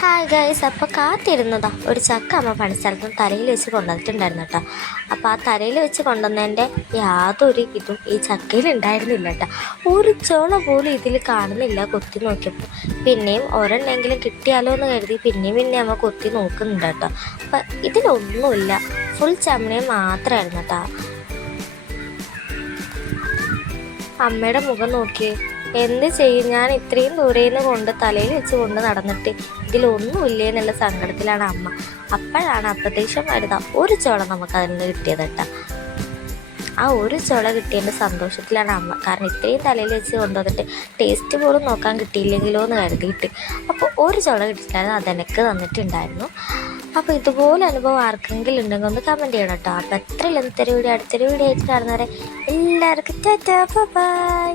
Hi guys, അപ്പോൾ കാത്തിരുന്നതാ ഒരു ചക്ക അമ്മ പണിസ്ഥലത്ത് തലയിൽ വെച്ച് കൊണ്ടുവന്നിട്ടുണ്ടായിരുന്നു കേട്ടോ. അപ്പോൾ ആ തലയിൽ വെച്ച് കൊണ്ടുവന്നതിൻ്റെ യാതൊരു ഇതും ഈ ചക്കയിൽ ഉണ്ടായിരുന്നില്ല കേട്ടോ. ഒരു ചോള പോലും ഇതിൽ കാണുന്നില്ല. കൊത്തി നോക്കിയപ്പോൾ പിന്നെയും ഒരെണ്ണെങ്കിലും കിട്ടിയാലോ എന്ന് കരുതി പിന്നെ അമ്മ കൊത്തി നോക്കുന്നുണ്ട് കേട്ടോ. അപ്പം ഇതിലൊന്നുമില്ല, ഫുൾ ചമ്മണയും മാത്രമായിരുന്നു കേട്ടോ. അമ്മയുടെ മുഖം നോക്കിയേ, എന്ത് ചെയ്യും, ഞാൻ ഇത്രയും ദൂരെ നിന്ന് കൊണ്ട് തലയിൽ വെച്ച് കൊണ്ട് നടന്നിട്ട് ഇതിലൊന്നുമില്ലേ എന്നുള്ള സങ്കടത്തിലാണ് അമ്മ. അപ്പോഴാണ് അപ്രത്യക്ഷമായിരുന്ന ഒരു ചോള നമുക്ക് അതിൽ നിന്ന് കിട്ടിയത് കേട്ടോ. ആ ഒരു ചോള കിട്ടിയതിൻ്റെ സന്തോഷത്തിലാണ് അമ്മ. കാരണം ഇത്രയും തലയിൽ വെച്ച് കൊണ്ടുവന്നിട്ട് ടേസ്റ്റ് പോലും നോക്കാൻ കിട്ടിയില്ലെങ്കിലോ എന്ന് കരുതിയിട്ട്. അപ്പോൾ ഒരു ചോള കിട്ടിയിട്ടായിരുന്നു അതെനിക്ക് തന്നിട്ടുണ്ടായിരുന്നു. അപ്പോൾ ഇതുപോലെ അനുഭവം ആർക്കെങ്കിലും ഉണ്ടെങ്കിൽ ഒന്ന് കമൻറ്റ് ചെയ്യണം കേട്ടോ. അപ്പോൾ എത്രയും അടുത്തൊരു വീഡിയോ ആയിട്ട് കാണുന്നവരെ എല്ലാവർക്കും ടാറ്റാ ബൈ.